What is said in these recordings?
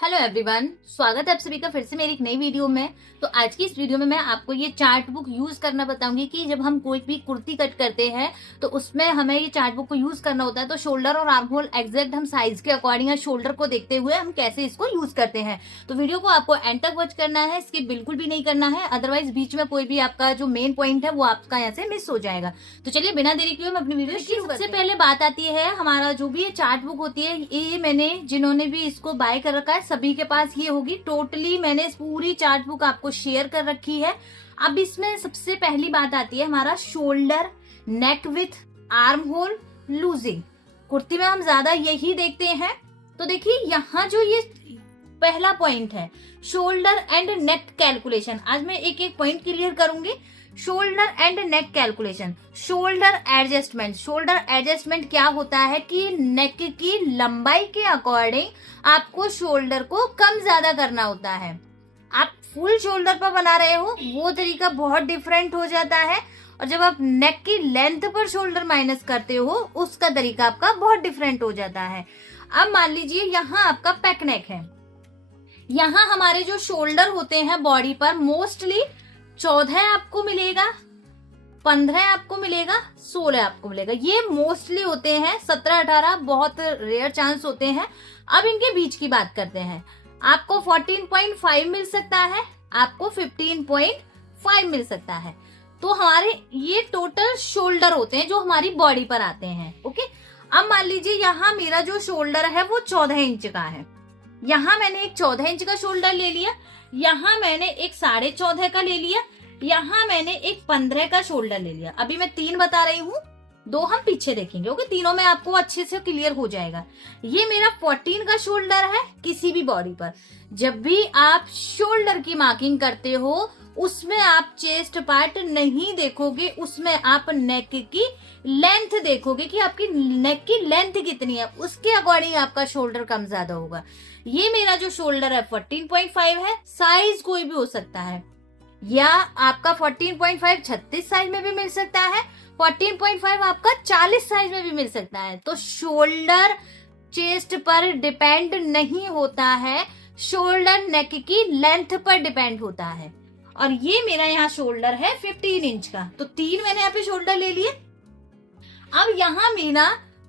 Hello everyone, स्वागत है आप सभी का फिर से मेरी एक नई वीडियो में। तो आज की इस वीडियो में मैं आपको ये चार्ट बुक यूज करना बताऊंगी कि जब हम कोई भी कुर्ती कट करते हैं तो उसमें हमें ये चार्ट बुक को यूज करना होता है। तो शोल्डर और आर्म होल एग्जैक्ट हम साइज के अकॉर्डिंग शोल्डर को देखते हुए हम कैसे इसको यूज करते हैं। तो वीडियो को आपको एंड तक वॉच करना है, स्किप बिल्कुल भी नहीं करना है, अदरवाइज बीच में कोई भी आपका जो मेन पॉइंट है वो आपका यहाँ से मिस हो जाएगा। तो चलिए बिना देरी किए हम अपनी वीडियो शुरू करते हैं। सबसे पहले बात आती है हमारा जो भी ये चार्ट बुक होती है, ये मैंने जिन्होंने भी इसको बाय कर रखा है सभी के पास ये होगी। टोटली मैंने इस पूरी चार्ट बुक आपको शेयर कर रखी है। अब इसमें सबसे पहली बात आती है हमारा shoulder, neck with, arm hole, losing. Kurti में हम ज्यादा यही देखते हैं। तो देखिए यहाँ जो ये पहला पॉइंट है शोल्डर एंड नेक कैलकुलेशन, आज मैं एक एक पॉइंट क्लियर करूंगी। Shoulder and neck calculation, shoulder adjustment. Shoulder adjustment क्या होता है कि नेक की लंबाई के अकॉर्डिंग आपको शोल्डर को कम ज्यादा करना होता है। आप फुल शोल्डर पर बना रहे हो वो तरीका बहुत डिफरेंट हो जाता है, और जब आप नेक की लेंथ पर शोल्डर माइनस करते हो उसका तरीका आपका बहुत डिफरेंट हो जाता है। अब मान लीजिए यहाँ आपका पैक नेक है, यहाँ हमारे जो शोल्डर होते हैं बॉडी पर मोस्टली 14 आपको मिलेगा, 15 आपको मिलेगा, 16 आपको मिलेगा। ये मोस्टली होते हैं, 17-18 बहुत रेयर चांस होते हैं। अब इनके बीच की बात करते हैं। आपको 14.5 मिल सकता है, आपको 15.5 मिल सकता है। तो हमारे ये टोटल शोल्डर होते हैं जो हमारी बॉडी पर आते हैं। ओके, अब मान लीजिए यहाँ मेरा जो शोल्डर है वो 14 इंच का है। यहाँ मैंने एक 14 इंच का शोल्डर ले लिया, यहाँ मैंने एक 14.5 का ले लिया, यहाँ मैंने एक 15 का शोल्डर ले लिया। अभी मैं 3 बता रही हूँ, 2 हम पीछे देखेंगे। ओके, तीनों में आपको अच्छे से क्लियर हो जाएगा। ये मेरा 14 का शोल्डर है किसी भी बॉडी पर। जब भी आप शोल्डर की मार्किंग करते हो उसमें आप चेस्ट पार्ट नहीं देखोगे, उसमें आप नेक की लेंथ देखोगे कि आपकी नेक की लेंथ कितनी है, उसके अकॉर्डिंग आपका शोल्डर कम ज्यादा होगा। ये मेरा जो शोल्डर है 14.5 है, साइज कोई भी हो सकता है, या आपका 14.5 36 साइज में भी मिल सकता है, 14.5 आपका 40 साइज में भी मिल सकता है। तो शोल्डर चेस्ट पर डिपेंड नहीं होता है, शोल्डर नेक की लेंथ पर डिपेंड होता है। और ये मेरा यहाँ शोल्डर है 15 इंच का, तो 3 मैंने यहाँ पे शोल्डर ले लिए। अब यहाँ मेरा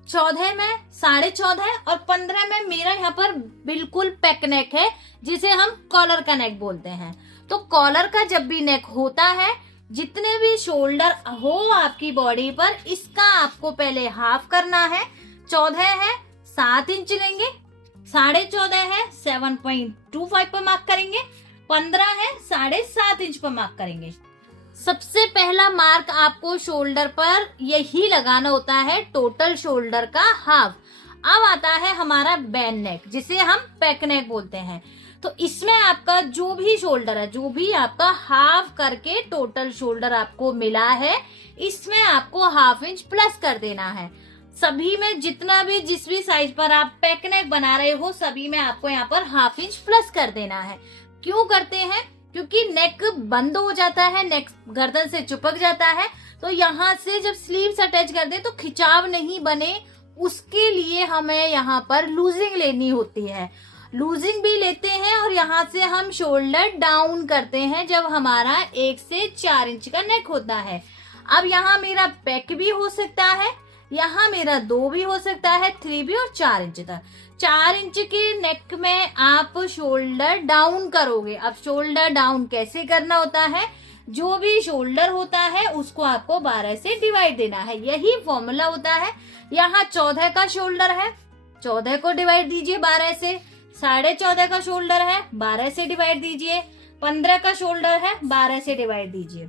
14 में 14.5 और 15 में मेरा यहाँ पर बिल्कुल पैक नेक है, जिसे हम कॉलर का नेक बोलते हैं। तो कॉलर का जब भी नेक होता है, जितने भी शोल्डर हो आपकी बॉडी पर, इसका आपको पहले हाफ करना है। 14 है 7 इंच लेंगे, 14.5 है 7.25 पर मार्क करेंगे, 15 है 7.5 इंच पर मार्क करेंगे। सबसे पहला मार्क आपको शोल्डर पर यही लगाना होता है, टोटल शोल्डर का हाफ। अब आता है हमारा बैन नेक, जिसे हम पैक नेक बोलते हैं। तो इसमें आपका जो भी शोल्डर है, जो भी आपका हाफ करके टोटल शोल्डर आपको मिला है, इसमें आपको हाफ इंच प्लस कर देना है। सभी में जितना भी जिस भी साइज पर आप पैक नेक बना रहे हो, सभी में आपको यहाँ पर हाफ इंच प्लस कर देना है। क्यों करते हैं? क्योंकि नेक बंद हो जाता है, नेक गर्दन से चिपक जाता है, तो यहाँ से जब स्लीव्स अटैच कर दे तो खिंचाव नहीं बने, उसके लिए हमें यहाँ पर लूजिंग लेनी होती है। लूजिंग भी लेते हैं और यहाँ से हम शोल्डर डाउन करते हैं जब हमारा 1 से 4 इंच का नेक होता है। अब यहाँ मेरा पैक भी हो सकता है, यहाँ मेरा 2 भी हो सकता है, 3 भी, और 4 इंच तक। 4 इंच के नेक में आप शोल्डर डाउन करोगे। अब शोल्डर डाउन कैसे करना होता है? जो भी शोल्डर होता है उसको आपको 12 से डिवाइड देना है, यही फॉर्मूला होता है। यहाँ 14 का शोल्डर है, 14 को डिवाइड दीजिए 12 से। 14.5 का शोल्डर है, 12 से डिवाइड दीजिए। 15 का शोल्डर है, 12 से डिवाइड दीजिए।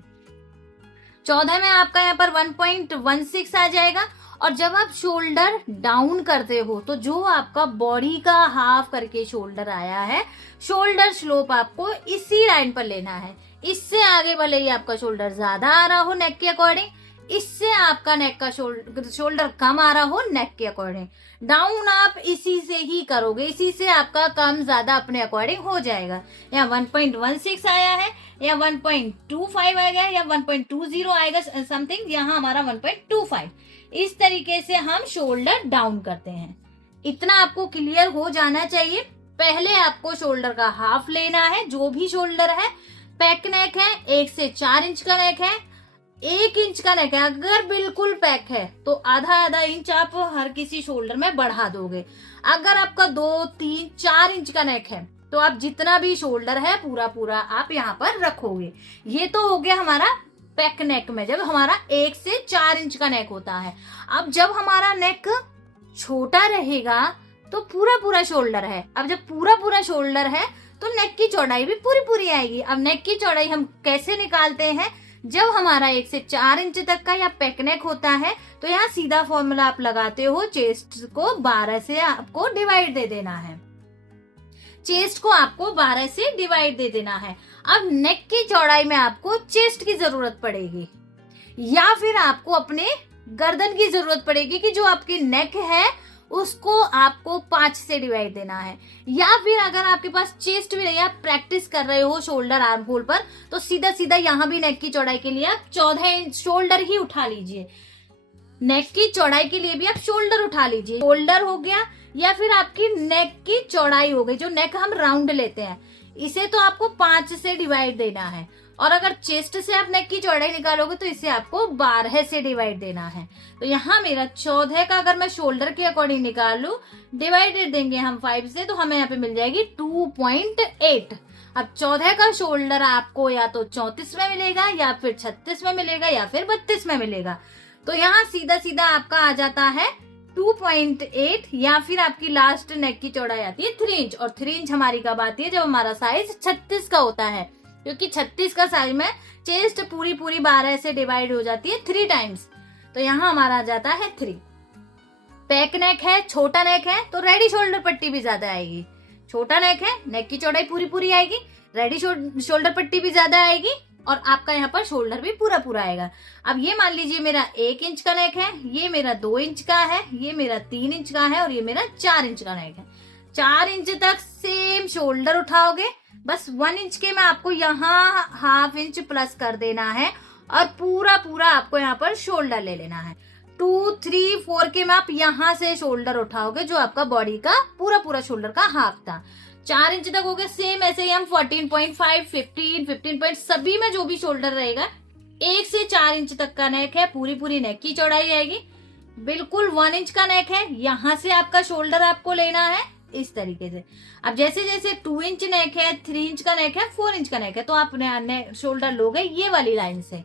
14 में आपका यहाँ पर 1.16 आ जाएगा। और जब आप शोल्डर डाउन करते हो तो जो आपका बॉडी का हाफ करके शोल्डर आया है, शोल्डर स्लोप आपको इसी लाइन पर लेना है। इससे आगे भले ही आपका शोल्डर ज्यादा आ रहा हो नेक के अकॉर्डिंग, इससे आपका नेक का शोल्डर कम आ रहा हो नेक के अकॉर्डिंग, डाउन आप इसी से ही करोगे, इसी से आपका कम ज्यादा अपने अकॉर्डिंग हो जाएगा। यहाँ 1.16 आया है, या 1.25 आएगा, या 1.20 आएगा समथिंग, यहाँ हमारा 1.25। इस तरीके से हम शोल्डर डाउन करते हैं। इतना आपको क्लियर हो जाना चाहिए। पहले आपको शोल्डर का हाफ लेना है, जो भी शोल्डर है। पैक नेक है, 1 से 4 इंच का नेक है, 1 इंच का नेक है। अगर बिल्कुल पैक है तो आधा आधा इंच आप हर किसी शोल्डर में बढ़ा दोगे। अगर आपका 2, 3, 4 इंच का नेक है तो आप जितना भी शोल्डर है पूरा पूरा आप यहाँ पर रखोगे। ये तो हो गया हमारा पैक नेक में, जब हमारा 1 से 4 इंच का नेक होता है। अब जब हमारा नेक छोटा रहेगा तो पूरा पूरा शोल्डर है। अब जब पूरा पूरा शोल्डर है तो नेक की चौड़ाई भी पूरी पूरी आएगी। अब नेक की चौड़ाई हम कैसे निकालते हैं? जब हमारा 1 से 4 इंच तक का या पैक नेक होता है तो यहाँ सीधा फॉर्मूला आप लगाते हो, चेस्ट को 12 से आपको डिवाइड दे देना है। चेस्ट को आपको 12 से डिवाइड दे देना है। अब नेक की चौड़ाई में आपको चेस्ट की जरूरत पड़ेगी या फिर आपको अपने गर्दन की जरूरत पड़ेगी कि जो आपकी नेक है उसको आपको 5 से डिवाइड देना है। या फिर अगर आपके पास चेस्ट भी नहीं है, आप प्रैक्टिस कर रहे हो शोल्डर आर्म होल पर, तो सीधा सीधा यहाँ भी नेक की चौड़ाई के लिए आप 14 इंच शोल्डर ही उठा लीजिए। नेक की चौड़ाई के लिए भी आप शोल्डर उठा लीजिए। शोल्डर हो गया या फिर आपकी नेक की चौड़ाई हो गई, जो नेक हम राउंड लेते हैं, इसे तो आपको 5 से डिवाइड देना है। और अगर चेस्ट से आप नेक की चौड़ाई निकालोगे तो इसे आपको 12 से डिवाइड देना है। तो यहाँ मेरा 14 का अगर मैं शोल्डर के अकॉर्डिंग निकालू, डिवाइडेड देंगे हम 5 से, तो हमें यहाँ पे मिल जाएगी 2.8। अब 14 का शोल्डर आपको या तो 34 में मिलेगा या फिर 36 में मिलेगा या फिर 32 में मिलेगा। तो यहाँ सीधा सीधा आपका आ जाता है 2.8, या फिर आपकी लास्ट नेक की चौड़ाई आती है 3 इंच। और 3 इंच हमारी कब आती है? जब हमारा साइज 36 का होता है, क्योंकि 36 का साइज में चेस्ट पूरी पूरी 12 से डिवाइड हो जाती है 3 टाइम्स। तो यहाँ हमारा आ जाता है 3। पैक नेक है, छोटा नेक है, तो रेडी शोल्डर पट्टी भी ज्यादा आएगी। छोटा नेक है, नेक की चौड़ाई पूरी पूरी आएगी, रेडी शोल्डर पट्टी भी ज्यादा आएगी, और आपका यहाँ पर शोल्डर भी पूरा पूरा आएगा। अब ये मान लीजिए मेरा 1 इंच का नेक है, ये मेरा 2 इंच का है, ये मेरा 3 इंच का है, और ये मेरा 4 इंच का नेक है। 4 इंच तक सेम शोल्डर उठाओगे, बस 1 इंच के में आपको यहाँ ½ इंच प्लस कर देना है, और पूरा पूरा आपको यहाँ पर शोल्डर ले लेना है। 2, 3, 4 के में आप यहाँ से शोल्डर उठाओगे, जो आपका बॉडी का पूरा पूरा शोल्डर का हाफ था। 4 इंच तक हो गया। सेम ऐसे ही हम 14.5, 15, 15 सभी में जो भी शोल्डर रहेगा, 1 से 4 इंच तक का नेक है, पूरी पूरी नेक की चौड़ाई आएगी। बिल्कुल 1 इंच का नेक है, यहाँ से आपका शोल्डर आपको लेना है इस तरीके से। अब जैसे जैसे 2 इंच नेक है, 3 इंच का नेक है, 4 इंच का नेक है, तो आप शोल्डर लोगे ये वाली लाइन से।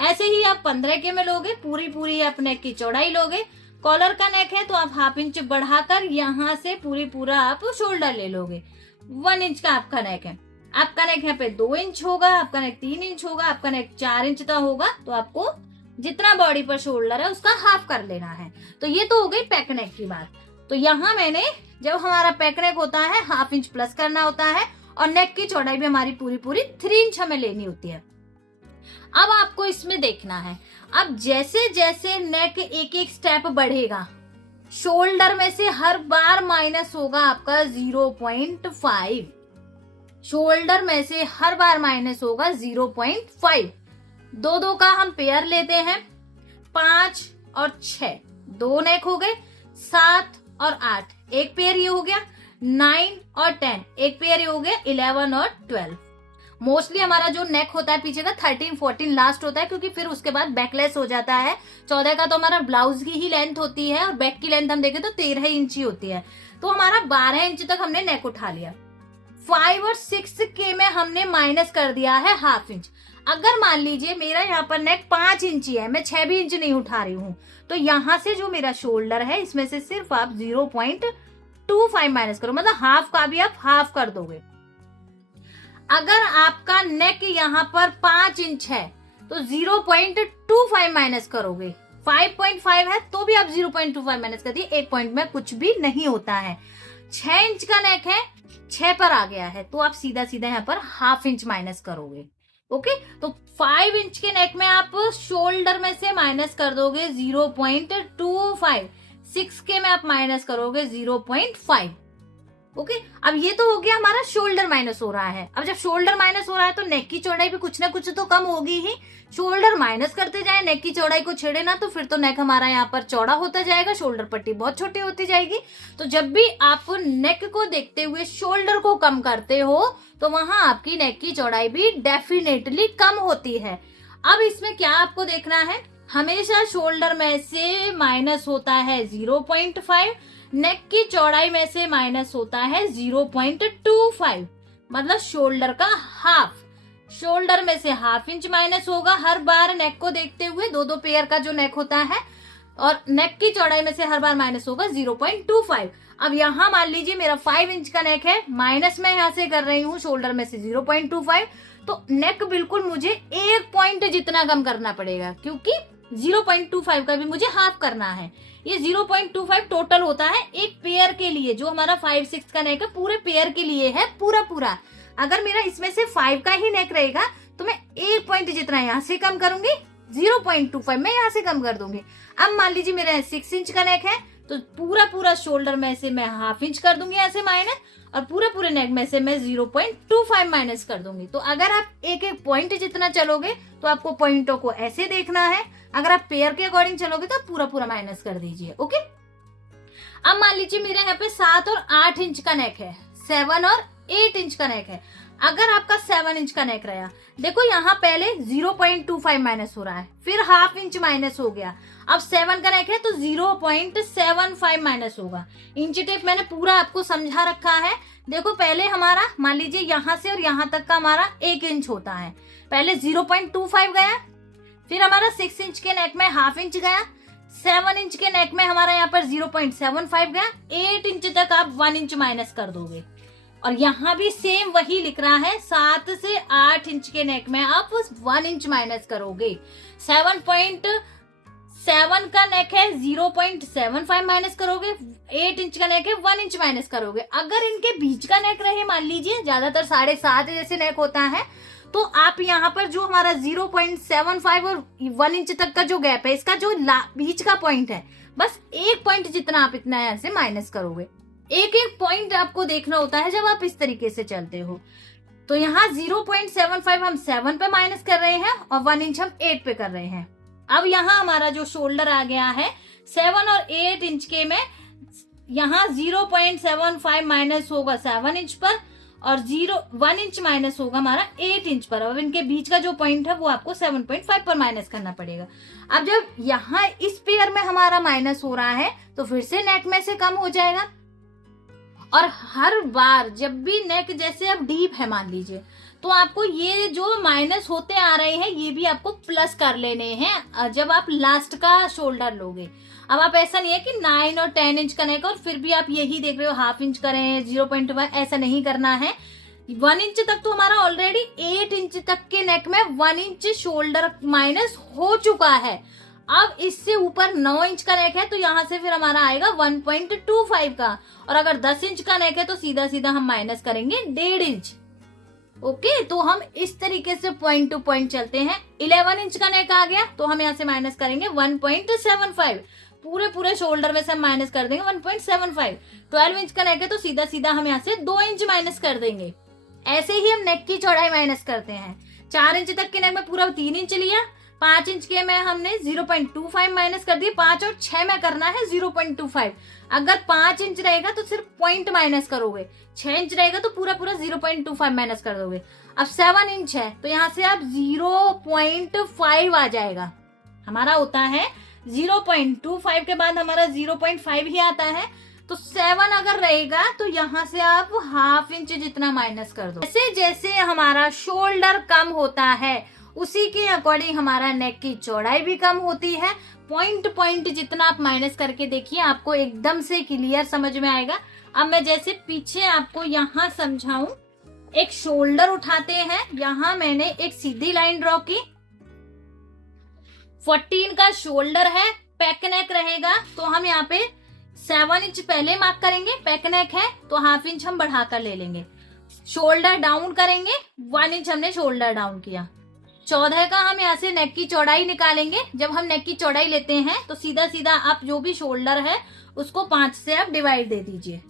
ऐसे ही आप 15 के में लोगे, पूरी पूरी आप नेक की चौड़ाई लोगे। कॉलर का नेक है तो आप ½ इंच बढ़ाकर यहाँ से पूरी पूरा आप शोल्डर ले लोगे। 1 इंच का आपका नेक है, आपका नेक यहाँ पे 2 इंच होगा, आपका नेक 3 इंच होगा, आपका नेक 4 इंच का होगा, तो आपको जितना बॉडी पर शोल्डर है उसका हाफ कर लेना है। तो ये तो हो गई पैक नेक की बात। तो यहाँ मैंने, जब हमारा पैक नेक होता है, ½ इंच प्लस करना होता है, और नेक की चौड़ाई भी हमारी पूरी पूरी 3 इंच हमें लेनी होती है। अब आपको इसमें देखना है, अब जैसे जैसे नेक एक एक स्टेप बढ़ेगा, शोल्डर में से हर बार माइनस होगा आपका 0.5। शोल्डर में से हर बार माइनस होगा 0.5। 2 का हम पेयर लेते हैं, 5 और 6, 2 नेक हो गए। 7 और 8, एक पेयर ये हो गया। 9 और 10, एक पेयर ये हो गया। 11 और 12। मोस्टली हमारा जो नेक होता है पीछे का 13, 14 लास्ट होता है, क्योंकि फिर उसके बाद बैकलेस हो जाता है। 14 का तो हमारा ब्लाउज की ही लेंथ होती है, और बैक की लेंथ हम देखें तो 13 इंच ही होती है। तो हमारा 12 इंच तक हमने नेक उठा लिया। 5 और 6 के में हमने माइनस कर दिया है ½ इंच। अगर मान लीजिए मेरा यहाँ पर नेक 5 इंच है, मैं 6 भी इंच नहीं उठा रही हूँ, तो यहाँ से जो मेरा शोल्डर है इसमें से सिर्फ आप 0.25 माइनस करो, मतलब हाफ का भी आप हाफ कर दोगे। अगर आपका नेक यहाँ पर 5 इंच है तो 0.25 माइनस करोगे। 5.5 है तो भी आप 0.25 माइनस कर दिए, 1 पॉइंट में कुछ भी नहीं होता है। 6 इंच का नेक है, 6 पर आ गया है, तो आप सीधा सीधा यहाँ पर ½ इंच माइनस करोगे। ओके, तो 5 इंच के नेक में आप शोल्डर में से माइनस कर दोगे 0.25। 6 के में आप माइनस करोगे 0.5। ओके, अब ये तो हो गया हमारा शोल्डर माइनस हो रहा है। अब जब शोल्डर माइनस हो रहा है तो नेक की चौड़ाई भी कुछ ना कुछ तो कम होगी ही। शोल्डर माइनस करते जाए, नेक की चौड़ाई को छेड़े ना, तो फिर तो नेक हमारा यहाँ पर चौड़ा होता जाएगा, शोल्डर पट्टी बहुत छोटी होती जाएगी। तो जब भी आप नेक को देखते हुए शोल्डर को कम करते हो तो वहां आपकी नेक की चौड़ाई भी डेफिनेटली कम होती है। अब इसमें क्या आपको देखना है, हमेशा शोल्डर में से माइनस होता है 0.5, नेक की चौड़ाई में से माइनस होता है 0.25, मतलब शोल्डर का हाफ। शोल्डर में से हाफ इंच माइनस होगा हर बार नेक को देखते हुए, दो पेयर का जो नेक होता है, और नेक की चौड़ाई में से हर बार माइनस होगा 0.25। अब यहाँ मान लीजिए मेरा 5 इंच का नेक है, माइनस मैं यहाँ से कर रही हूँ शोल्डर में से 0.25, तो नेक बिल्कुल मुझे 1 पॉइंट जितना कम करना पड़ेगा, क्योंकि 0.25 का भी मुझे हाफ करना है। ये 0.25 टोटल होता है एक पेयर के लिए, जो हमारा 5-6 का नेक है पूरे पेयर के लिए है पूरा। अगर मेरा इसमें से 5 का ही नेक रहेगा तो मैं 1 पॉइंट जितना यहाँ से कम करूंगी, 0.25 मैं यहाँ से कम कर दूंगी। अब मान लीजिए मेरा 6 इंच का नेक है, तो पूरा शोल्डर में से मैं हाफ इंच कर दूंगी ऐसे माइनस, और पूरे नेक में से मैं 0.25 माइनस कर दूंगी। तो अगर आप एक पॉइंट जितना चलोगे तो आपको पॉइंटों को ऐसे देखना है, अगर आप पेयर के अकॉर्डिंग चलोगे तो पूरा माइनस कर दीजिए। ओके, अब मान लीजिए मेरे यहाँ पे 7 और 8 इंच का नेक है, 7 और 8 इंच का नेक है। अगर आपका 7 इंच का नेक रहा, देखो यहाँ पहले 0.25 माइनस हो रहा है, फिर हाफ इंच माइनस हो गया, अब 7 का नेक है तो 0.75 माइनस होगा। इंच टेप मैंने पूरा आपको समझा रखा है। देखो पहले हमारा मान लीजिए यहाँ से और यहाँ तक का हमारा 1 इंच होता है, पहले 0.25 गया, फिर हमारा 6 इंच के नेक में हाफ इंच गया, 7 इंच के नेक में हमारा यहाँ पर 0.75 गया, 8 इंच तक आप 1 इंच माइनस कर दोगे। और यहाँ भी सेम वही लिख रहा है, 7 से 8 इंच के नेक में आप 1 इंच माइनस करोगे। 7.7 का नेक है 0.75 माइनस करोगे, 8 इंच का नेक है 1 इंच माइनस करोगे। अगर इनके बीच का नेक रहे, मान लीजिए ज्यादातर 7.5 जैसे नेक होता है, तो आप यहाँ पर जो हमारा 0.75 और 1 इंच तक का जो गैप है, इसका जो बीच का पॉइंट है, बस 1 पॉइंट जितना आप इतना यहाँ से माइनस करोगे। एक पॉइंट आपको देखना होता है जब आप इस तरीके से चलते हो। तो यहाँ 0.75 हम 7 पे माइनस कर रहे हैं और 1 इंच हम 8 पे कर रहे हैं। अब यहाँ हमारा जो शोल्डर आ गया है 7 और 8 इंच के में, यहाँ 0.75 माइनस होगा 7 इंच पर और 1 इंच माइनस होगा हमारा 8 इंच पर। अब इनके बीच का जो पॉइंट है वो आपको 7.5 पर माइनस करना पड़ेगा। अब जब यहाँ इस पेयर में हमारा माइनस हो रहा है तो फिर से नेक में से कम हो जाएगा, और हर बार जब भी नेक जैसे अब डीप है मान लीजिए, तो आपको ये जो माइनस होते आ रहे हैं ये भी आपको प्लस कर लेने हैं जब आप लास्ट का शोल्डर लोगे। अब आप ऐसा नहीं है कि 9 और 10 इंच का नेक और फिर भी आप यही देख रहे हो हाफ इंच करें 0.5, ऐसा नहीं करना है। 1 इंच तक तो हमारा ऑलरेडी 8 इंच तक के नेक में 1 इंच शोल्डर माइनस हो चुका है। अब इससे ऊपर 9 इंच का नेक है तो यहाँ से फिर हमारा आएगा 1.25 का, और अगर 10 इंच का नेक है तो सीधा सीधा हम माइनस करेंगे 1.5 इंच। ओके, तो हम इस तरीके से पॉइंट टू पॉइंट चलते हैं। 11 इंच का नेक आ गया तो हम यहाँ से माइनस करेंगे 1.75, पूरे शोल्डर में से हम माइनस कर देंगे 1.75। 12 इंच का नेक है तो सीधा सीधा हम यहाँ से 2 इंच माइनस कर देंगे। ऐसे ही हम नेक की चौड़ाई माइनस करते हैं। 4 इंच तक के नेक में पूरा 3 इंच लिया, 5 इंच के में हमने 0.25 माइनस कर दिए, 5 और 6 में करना है 0.25। अगर 5 इंच रहेगा तो सिर्फ पॉइंट माइनस करोगे, 6 इंच रहेगा तो पूरा 0.25 माइनस कर दोगे। अब 7 इंच है तो यहाँ से आप 0.5 आ जाएगा, हमारा होता है 0.25 के बाद हमारा 0.5 ही आता है। तो 7 अगर रहेगा तो यहाँ से आप हाफ इंच जितना माइनस कर दो। जैसे जैसे हमारा शोल्डर कम होता है उसी के अकॉर्डिंग हमारा नेक की चौड़ाई भी कम होती है। पॉइंट जितना आप माइनस करके देखिए, आपको एकदम से क्लियर समझ में आएगा। अब मैं जैसे पीछे आपको यहाँ समझाऊं, एक शोल्डर उठाते हैं, यहाँ मैंने एक सीधी लाइन ड्रॉ की, 14 का शोल्डर है, पैक नेक रहेगा तो हम यहाँ पे 7 इंच पहले मार्क करेंगे, पैक नेक है तो हाफ इंच हम बढ़ाकर ले लेंगे। शोल्डर डाउन करेंगे, 1 इंच हमने शोल्डर डाउन किया। 14 का हम यहाँ से नेक की चौड़ाई निकालेंगे। जब हम नेक की चौड़ाई लेते हैं तो सीधा सीधा आप जो भी शोल्डर है उसको 5 से आप डिवाइड दे दीजिए।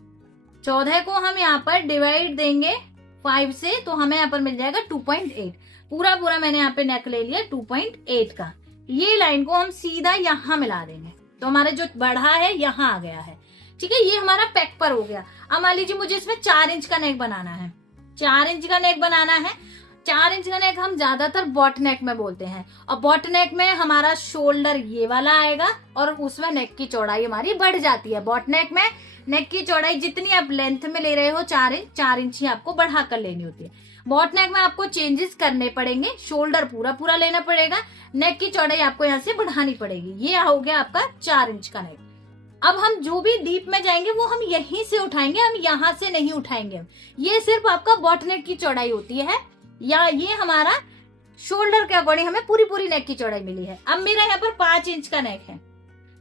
14 को हम यहाँ पर डिवाइड देंगे 5 से, तो हमें यहाँ पर मिल जाएगा 2.8। पूरा पूरा मैंने यहाँ पे नेक ले लिया 2.8 का। ये लाइन को हम सीधा यहाँ मिला देंगे, तो हमारा जो बढ़ा है यहाँ आ गया है। ठीक है, ये हमारा पैक पर हो गया। अब मान लीजिए मुझे इसमें 4 इंच का नेक बनाना है, 4 इंच का नेक बनाना है। 4 इंच का नेक हम ज्यादातर बॉट नेक में बोलते हैं, और बॉट नेक में हमारा शोल्डर ये वाला आएगा और उसमें नेक की चौड़ाई हमारी बढ़ जाती है। बॉट नेक में नेक की चौड़ाई जितनी आप लेंथ में ले रहे हो 4 इंच ही आपको बढ़ा कर लेनी होती है। बॉट नेक में आपको चेंजेस करने पड़ेंगे, शोल्डर पूरा पूरा लेना पड़ेगा, नेक की चौड़ाई आपको यहाँ से बढ़ानी पड़ेगी। ये हो गया आपका 4 इंच का नेक। अब हम जो भी डीप में जाएंगे वो हम यहीं से उठाएंगे, हम यहाँ से नहीं उठाएंगे। ये सिर्फ आपका बॉट नेक की चौड़ाई होती है, या ये हमारा शोल्डर के अकॉर्डिंग हमें पूरी पूरी नेक की चौड़ाई मिली है। अब मेरा यहाँ पर 5 इंच का नेक है,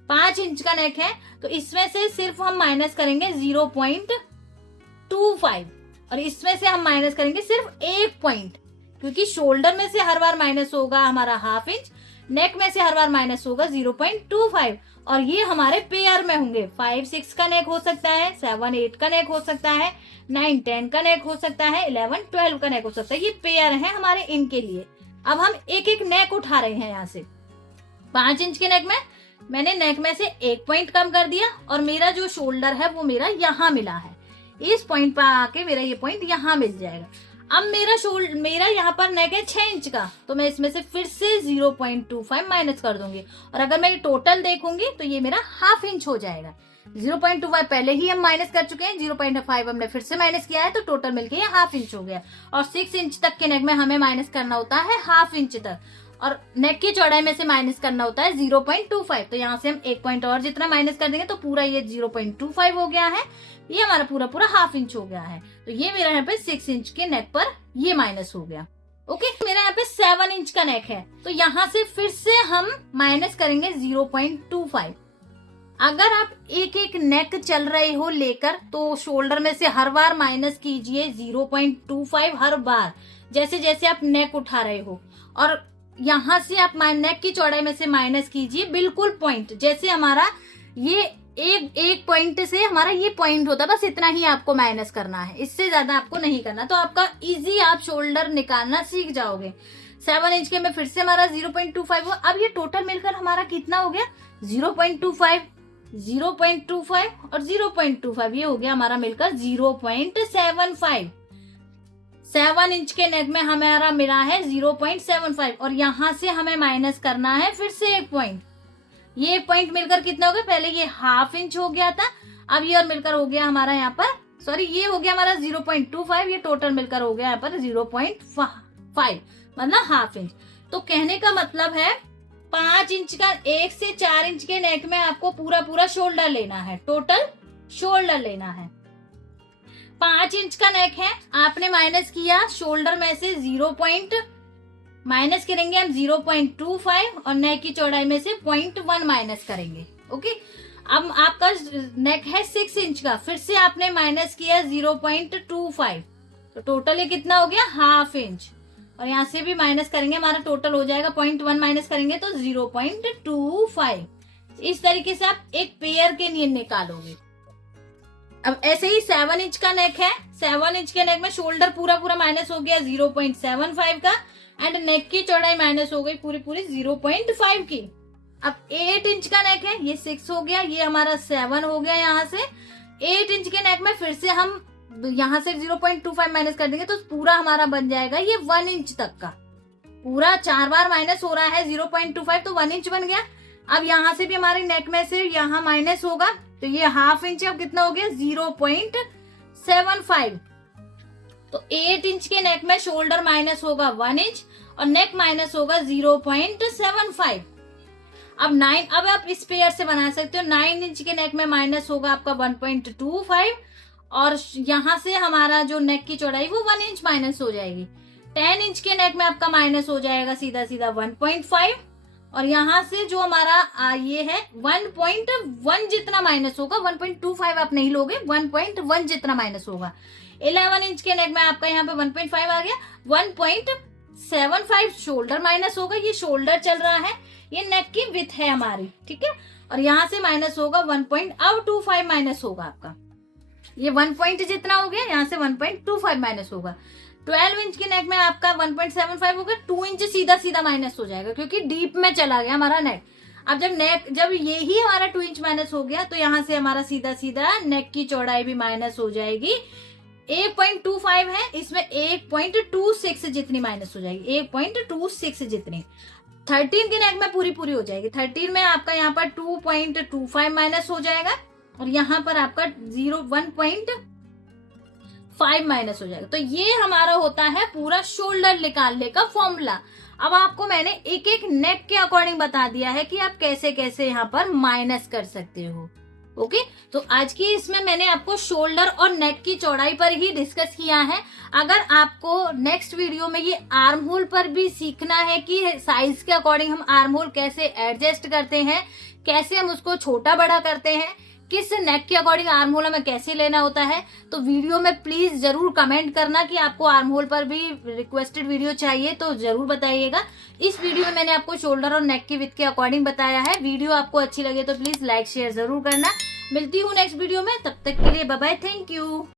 5 इंच का नेक है, तो इसमें से सिर्फ हम माइनस करेंगे 0.25 और इसमें से हम माइनस करेंगे सिर्फ 1 पॉइंट, क्योंकि शोल्डर में से हर बार माइनस होगा हमारा ½ इंच, नेक में से हर बार माइनस होगा 0.25, और ये हमारे पेयर में होंगे। 5-6 का नेक हो सकता है, 7-8 का नेक हो सकता है, 9-10 का नेक हो सकता है, 11-12 का नेक हो सकता है। ये पेयर है हमारे इनके लिए। अब हम एक एक नेक उठा रहे हैं। यहाँ से 5 इंच के नेक में मैंने नेक में से 1 पॉइंट कम कर दिया, और मेरा जो शोल्डर है वो मेरा यहाँ मिला है। इस पॉइंट पर आके मेरा ये पॉइंट यहाँ मिल जाएगा। अब मेरा यहाँ पर नेक है 6 इंच का, तो मैं इसमें से फिर से 0.25 माइनस कर दूंगी, और अगर मैं टोटल देखूंगी तो ये मेरा ½ इंच हो जाएगा। 0.25 पहले ही हम माइनस कर चुके हैं, 0.5 हमने फिर से माइनस किया है, तो टोटल मिलके ये ½ इंच हो गया। और 6 इंच तक के नेक में हमें माइनस करना होता है ½ इंच तक, और नेक की चौड़ाई में से माइनस करना होता है 0.25। तो यहाँ से हम 1 पॉइंट और जितना माइनस कर देंगे तो पूरा ये 0.25 हो गया है। ये हमारा पूरा पूरा ½ इंच हो गया है। तो ये मेरा यहाँ पे 6 इंच के नेक पर ये माइनस हो गया। ओके, मेरा यहाँ पे 7 इंच का नेक है, तो यहाँ से फिर से हम माइनस करेंगे 0.25। अगर आप एक एक नेक चल रहे हो लेकर, तो शोल्डर में से हर बार माइनस कीजिए 0.25 हर बार, जैसे जैसे आप नेक उठा रहे हो। और यहाँ से आप नेक की चौड़ाई में से माइनस कीजिए बिल्कुल पॉइंट, जैसे हमारा ये एक पॉइंट से हमारा ये पॉइंट होता है, बस इतना ही आपको माइनस करना है, इससे ज्यादा आपको नहीं करना। तो आपका इजी आप शोल्डर निकालना सीख जाओगे। 7 इंच के में फिर से हमारा 0.25 हुआ। अब ये टोटल मिलकर हमारा कितना हो गया? 0.25, 0.25 और 0.25, ये हो गया हमारा मिलकर 0.75। 7 इंच के नेक में हमारा मिला है 0.75, और यहाँ से हमें माइनस करना है फिर से 1 पॉइंट। ये 1 पॉइंट मिलकर कितना हो गया? पहले ये ½ इंच हो गया था, अब ये और मिलकर हो गया हमारा यहाँ पर, सॉरी ये हो गया हमारा 0.25, ये टोटल मिलकर हो गया यहाँ पर 0.5, मतलब ½ इंच। तो कहने का मतलब है 5 इंच का 1 से 4 इंच के नेक में आपको पूरा पूरा शोल्डर लेना है, टोटल शोल्डर लेना है। 5 इंच का नेक है, आपने माइनस किया शोल्डर में से 0 पॉइंट, माइनस करेंगे हम 0.25 और नेक की चौड़ाई में से 0.1 माइनस करेंगे। ओके, अब आपका नेक है 6 इंच का, फिर से आपने माइनस किया 0.25, तो टोटल ये कितना हो गया? ½ इंच। और यहाँ से भी माइनस करेंगे, हमारा टोटल हो जाएगा 0.1 माइनस करेंगे तो 0.25। इस तरीके से आप एक पेयर के लिए निकालोगे। अब ऐसे ही 7 इंच का नेक है, 7 इंच के नेक में शोल्डर पूरा पूरा माइनस हो गया 0.75 का, एंड नेक की चौड़ाई माइनस हो गई पूरी पूरी 0.5 की। अब 8 इंच का नेक है, ये 6 हो गया, ये हमारा 7 हो गया। यहाँ से 8 इंच के नेक में फिर से हम यहाँ से 0.25 माइनस कर देंगे, तो पूरा हमारा बन जाएगा ये 1 इंच तक का। पूरा 4 बार माइनस हो रहा है 0.25, तो 1 इंच बन गया। अब यहाँ से भी हमारे नेक में से यहाँ माइनस होगा, तो ये ½ इंच अब कितना हो गया? 0.75। तो 8 इंच के नेक में शोल्डर माइनस होगा 1 इंच और नेक माइनस होगा 0.75। अब आप इस पेयर से बना सकते हो। 9 इंच के नेक में माइनस होगा आपका 1.25, और यहाँ से हमारा जो नेक की चौड़ाई वो 1 इंच माइनस हो जाएगी। 10 इंच के नेक में आपका माइनस हो जाएगा सीधा सीधा 1.5, और यहाँ से जो हमारा ये है 1.1 जितना माइनस होगा, 1.25 आप नहीं लोगे, 1.1 जितना माइनस होगा। 11 इंच के नेक में आपका यहाँ पे 1.5 आ गया, 1.75 शोल्डर माइनस होगा, ये शोल्डर चल रहा है, ये नेक की विड्थ है हमारी, ठीक है। और यहाँ से माइनस होगा 1.25 माइनस होगा आपका, ये 1 पॉइंट जितना हो गया, यहाँ से 1.25 माइनस होगा। 12 इंच की नेक में आपका 1.75 होगा, 2 इंच सीधा सीधा माइनस हो जाएगा क्योंकि डीप में चला गया हमारा नेक। अब जब यही हमारा 2 इंच माइनस हो गया तो यहाँ से हमारा सीधा सीधा नेक की चौड़ाई भी माइनस हो जाएगी। 1.25 है, इसमें 1.26 जितनी माइनस हो जाएगी, 1.26 जितनी। 13 की नेक में पूरी पूरी हो जाएगी। 13 में आपका यहाँ पर 2.25 माइनस हो जाएगा और यहाँ पर आपका 1.5 माइनस हो जाएगा। तो ये हमारा होता है पूरा शोल्डर निकालने का फॉर्मूला। अब आपको मैंने एक एक नेक के अकॉर्डिंग बता दिया है कि आप कैसे कैसे यहाँ पर माइनस कर सकते हो। ओके, तो आज की इसमें मैंने आपको शोल्डर और नेक की चौड़ाई पर ही डिस्कस किया है। अगर आपको नेक्स्ट वीडियो में ये आर्म होल पर भी सीखना है कि साइज के अकॉर्डिंग हम आर्म होल कैसे एडजस्ट करते हैं, कैसे हम उसको छोटा बड़ा करते हैं, किस नेक के अकॉर्डिंग आर्म होल हमें कैसे लेना होता है, तो वीडियो में प्लीज जरूर कमेंट करना कि आपको आर्म होल पर भी रिक्वेस्टेड वीडियो चाहिए तो जरूर बताइएगा। इस वीडियो में मैंने आपको शोल्डर और नेक की विड्थ के अकॉर्डिंग बताया है। वीडियो आपको अच्छी लगे तो प्लीज लाइक शेयर जरूर करना। मिलती हूँ नेक्स्ट वीडियो में, तब तक के लिए बाय बाय, थैंक यू।